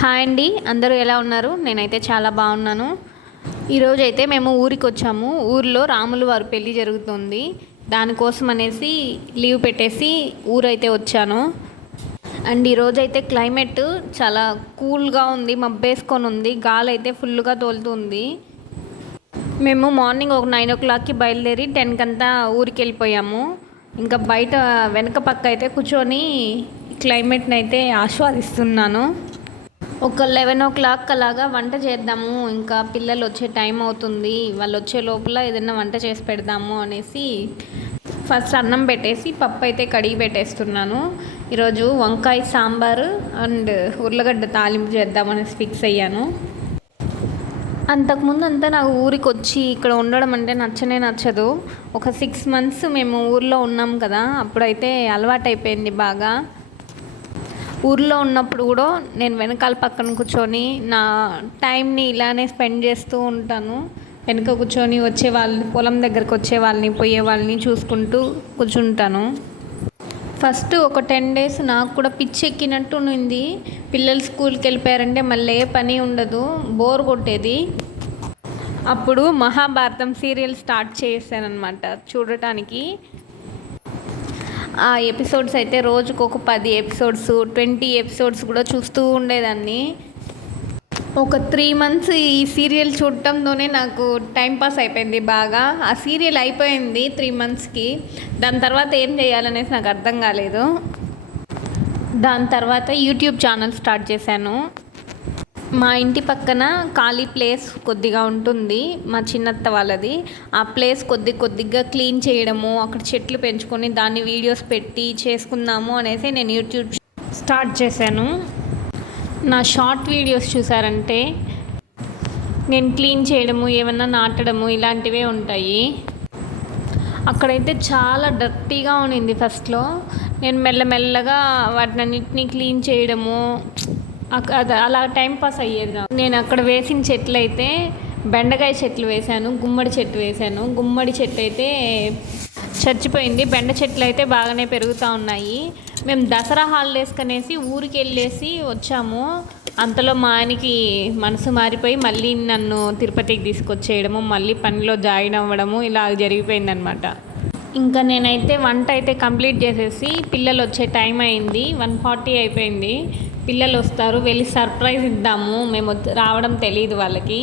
Hi అండి, అందరూ ఎలా ఉన్నారు? నేనైతే చాలా బాగున్నాను. ఈరోజు అయితే మేము ఊరికి వచ్చాము. ఊరిలో రాములు వారి పెళ్ళి జరుగుతుంది. దానికోసం అనేసి లీవ్ పెట్టేసి ఊరైతే వచ్చాను. అండ్ ఈరోజైతే క్లైమేట్ చాలా కూల్గా ఉంది, మబ్బేసుకొని ఉంది, గాలి అయితే ఫుల్గా తోలుతుంది. మేము మార్నింగ్ ఒక 9 o'clockకి బయలుదేరి 10 కంతా ఊరికి వెళ్ళిపోయాము. ఇంకా బయట వెనక పక్క అయితే కూర్చొని క్లైమేట్ని అయితే ఆస్వాదిస్తున్నాను. ఒక 11 o'clock అలాగా వంట చేద్దాము, ఇంకా పిల్లలు వచ్చే టైం అవుతుంది, వాళ్ళు వచ్చే లోపల ఏదైనా వంట చేసి పెడదాము అనేసి ఫస్ట్ అన్నం పెట్టేసి పప్పు అయితే కడిగి పెట్టేస్తున్నాను. ఈరోజు వంకాయ సాంబారు అండ్ ఉర్లగడ్డ తాలింపు చేద్దామనేసి ఫిక్స్ అయ్యాను. అంతకుముందు అంతా నాకు ఊరికి వచ్చి ఇక్కడ ఉండడం అంటే నచ్చదు. ఒక 6 months మేము ఊర్లో ఉన్నాం కదా, అప్పుడైతే అలవాటైపోయింది బాగా. ఊర్లో ఉన్నప్పుడు కూడా నేను వెనకాల పక్కన కూర్చొని నా టైంని ఇలానే స్పెండ్ చేస్తూ ఉంటాను. వెనక కూర్చొని వచ్చే వాళ్ళని, పొలం దగ్గరకు వచ్చే వాళ్ళని, పోయే వాళ్ళని చూసుకుంటూ కూర్చుంటాను. ఫస్ట్ ఒక 10 days నాకు కూడా పిచ్చి ఎక్కినట్టు ఉంది. పిల్లలు స్కూల్కి వెళ్ళిపోయారంటే మళ్ళీ ఏ పని ఉండదు, బోర్ కొట్టేది. అప్పుడు మహాభారతం సీరియల్ స్టార్ట్ చేశానన్నమాట చూడటానికి. ఆ ఎపిసోడ్స్ అయితే రోజుకు ఒక 10 episodes, 20 episodes కూడా చూస్తూ ఉండేదాన్ని. ఒక 3 months ఈ సీరియల్ చూడటంతోనే నాకు టైంపాస్ అయిపోయింది బాగా. ఆ సీరియల్ అయిపోయింది 3 monthsకి. దాని తర్వాత ఏం చేయాలనేసి నాకు అర్థం కాలేదు. దాని తర్వాత యూట్యూబ్ ఛానల్ స్టార్ట్ చేశాను. మా ఇంటి పక్కన ఖాళీ ప్లేస్ కొద్దిగా ఉంటుంది, మా చిన్నత్త వాళ్ళది. ఆ ప్లేస్ కొద్దిగా క్లీన్ చేయడము, అక్కడ చెట్లు పెంచుకొని దాన్ని వీడియోస్ పెట్టి చేసుకుందాము అనేసి నేను యూట్యూబ్ స్టార్ట్ చేశాను. నా షార్ట్ వీడియోస్ చూసారంటే నేను క్లీన్ చేయడము, ఏమన్నా నాటడము ఇలాంటివే ఉంటాయి. అక్కడైతే చాలా డర్టీగా ఉండింది ఫస్ట్లో. నేను మెల్లమెల్లగా వాటినన్నిటినీ క్లీన్ చేయడము, అది అలా టైంపాస్ అయ్యేది నాకు. నేను అక్కడ వేసిన చెట్లు అయితే బెండకాయ చెట్లు వేశాను, గుమ్మడి చెట్టు వేశాను. గుమ్మడి చెట్టు అయితే చచ్చిపోయింది, బెండ చెట్లు అయితే బాగానే పెరుగుతూ ఉన్నాయి. మేము దసరా హాలిడేస్ కనేసి ఊరికి వెళ్ళేసి వచ్చాము. అంతలో మా ఆయనకి మనసు మారిపోయి మళ్ళీ నన్ను తిరుపతికి తీసుకొచ్చేయడము, మళ్ళీ పనిలో జాయిన్ అవ్వడము ఇలా జరిగిపోయిందనమాట. ఇంకా నేనైతే వంట అయితే కంప్లీట్ చేసేసి పిల్లలు వచ్చే టైం అయింది, 1:40 అయిపోయింది. పిల్లలు వస్తారు, వెళ్ళి సర్ప్రైజ్ ఇద్దాము, మేము రావడం తెలియదు వాళ్ళకి.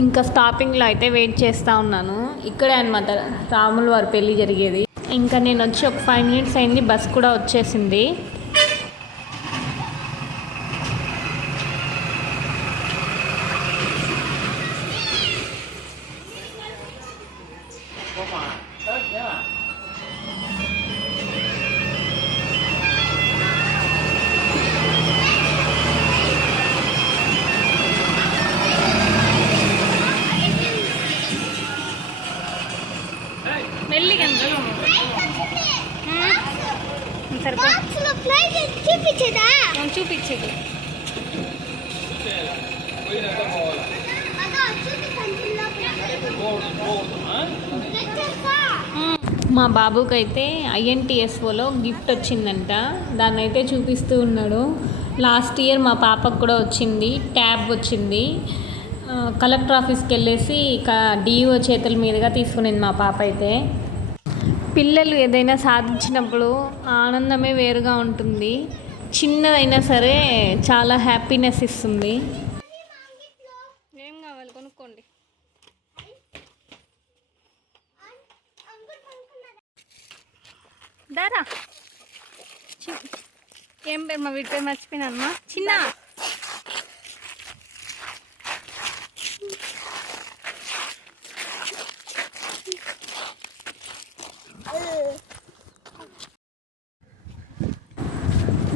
ఇంకా స్టాపింగ్లో అయితే వెయిట్ చేస్తూ ఉన్నాను. ఇక్కడే అనమాట రాముల వారి పెళ్ళి జరిగేది. ఇంకా నేను వచ్చి ఒక 5 minutes అయింది, బస్ కూడా వచ్చేసింది. చూపించేది మా బాబుకైతే INTSOలో గిఫ్ట్ వచ్చిందంట, దాన్ని అయితే చూపిస్తూ ఉన్నాడు. లాస్ట్ ఇయర్ మా పాపకు కూడా వచ్చింది, ట్యాబ్ వచ్చింది. కలెక్టర్ ఆఫీస్కి వెళ్ళేసి DO చేతుల మీదుగా తీసుకునేది మా పాప అయితే. పిల్లలు ఏదైనా సాధించినప్పుడు ఆనందమే వేరుగా ఉంటుంది. చిన్నదైనా సరే చాలా హ్యాపీనెస్ ఇస్తుంది. ఏం కావాలి కొనుక్కోండి. దారా ఏం పేరు మా వీటి పేరు మర్చిపోయినమ్మా. చిన్న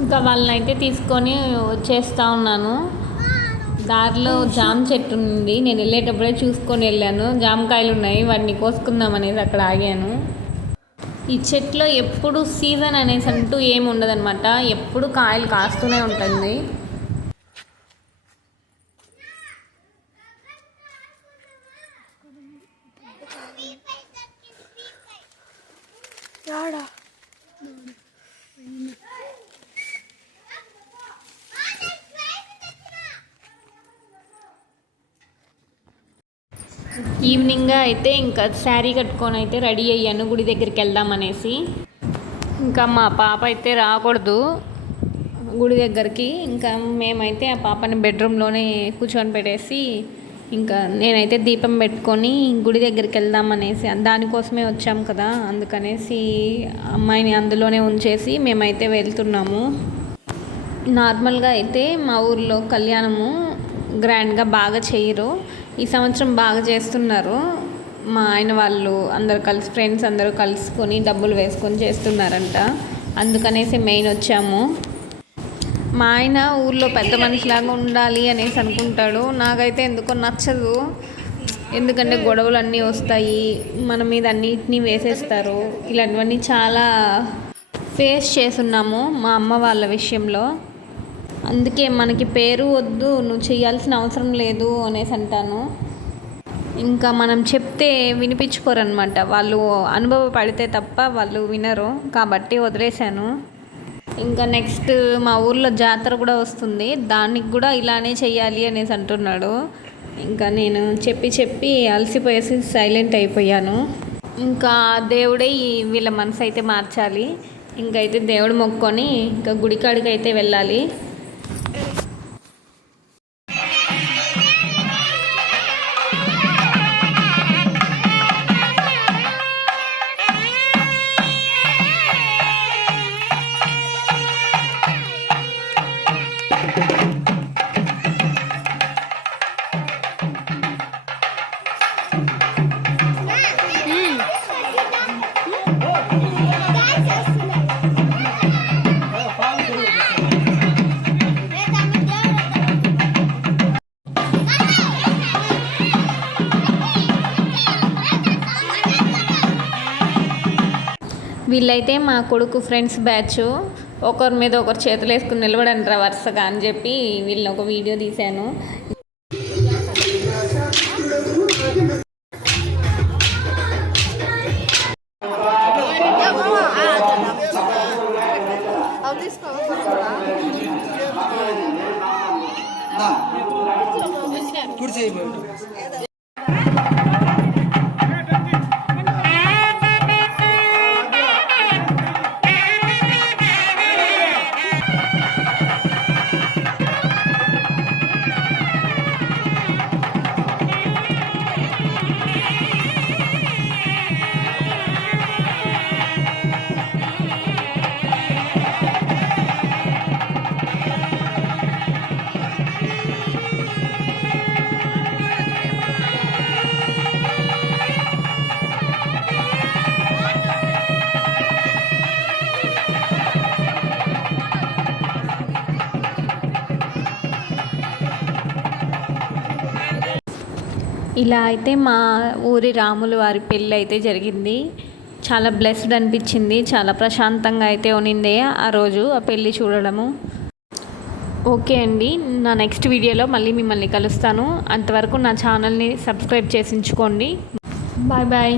ఇంకా వాళ్ళని అయితే తీసుకొని వచ్చేస్తూ ఉన్నాను. దారిలో జామ చెట్టు ఉంది, నేను వెళ్ళేటప్పుడే చూసుకొని వెళ్ళాను. జామకాయలు ఉన్నాయి, వాటిని కోసుకుందాం అనేది అక్కడ ఆగాను. ఈ చెట్లో ఎప్పుడు సీజన్ అనేసి అంటూ ఏమి ఉండదన్నమాట, ఎప్పుడు కాయలు కాస్తూనే ఉంటుంది. ఈవినింగ్గా అయితే ఇంకా శారీ కట్టుకొని అయితే రెడీ అయ్యాను గుడి దగ్గరికి వెళ్దామనేసి. ఇంకా మా పాప అయితే రాకూడదు గుడి దగ్గరికి. ఇంకా మేమైతే ఆ పాపని బెడ్రూమ్లోనే కూర్చొని పెట్టేసి ఇంకా నేనైతే దీపం పెట్టుకొని గుడి దగ్గరికి వెళ్దామనేసి, దానికోసమే వచ్చాం కదా, అందుకనేసి అమ్మాయిని అందులోనే ఉంచేసి మేమైతే వెళ్తున్నాము. నార్మల్గా అయితే మా ఊర్లో కళ్యాణము గ్రాండ్గా బాగా చేయరు, ఈ సంవత్సరం బాగా చేస్తున్నారు. మా ఆయన వాళ్ళు అందరు కలిసి, ఫ్రెండ్స్ అందరూ కలుసుకొని డబ్బులు వేసుకొని చేస్తున్నారంట, అందుకనేసి మెయిన్ వచ్చాము. మా ఆయన ఊర్లో పెద్ద మనిషిలాగా ఉండాలి అనేసి అనుకుంటాడు, నాకైతే ఎందుకో నచ్చదు. ఎందుకంటే గొడవలు అన్నీ వస్తాయి, మన మీద అన్నిటినీ వేసేస్తారు. ఇలాంటివన్నీ చాలా ఫేస్ చేస్తున్నాము మా అమ్మ వాళ్ళ విషయంలో. అందుకే మనకి పేరు వద్దు, నువ్వు చేయాల్సిన అవసరం లేదు అనేసి అంటాను. ఇంకా మనం చెప్తే వినిపించుకోరనమాట, వాళ్ళు అనుభవపడితే తప్ప వాళ్ళు వినరు, కాబట్టి వదిలేశాను. ఇంకా నెక్స్ట్ మా ఊర్లో జాతర కూడా వస్తుంది, దానికి కూడా ఇలానే చెయ్యాలి అనేసి అంటున్నాడు. ఇంకా నేను చెప్పి అలసిపోయేసి సైలెంట్ అయిపోయాను. ఇంకా దేవుడే వీళ్ళ మనసు అయితే మార్చాలి. ఇంకైతే దేవుడు మొక్కుకొని ఇంకా గుడికాడికి అయితే వెళ్ళాలి. వీళ్ళైతే మా కొడుకు ఫ్రెండ్స్ బ్యాచ్, ఒకరి మీద ఒకరు చేతులు వేసుకుని నిలబడంటారా వరుసగా అని చెప్పి వీళ్ళని ఒక వీడియో తీశాను. ఇలా అయితే మా ఊరి రాముల వారి పెళ్ళి అయితే జరిగింది. చాలా బ్లెస్డ్ అనిపించింది, చాలా ప్రశాంతంగా అయితే ఉన్నింది ఆ రోజు ఆ పెళ్ళి చూడడము. ఓకే అండి, నా నెక్స్ట్ వీడియోలో మళ్ళీ మిమ్మల్ని కలుస్తాను. అంతవరకు నా ఛానల్ని సబ్స్క్రైబ్ చేసి ఉంచుకోండి. Bye bye.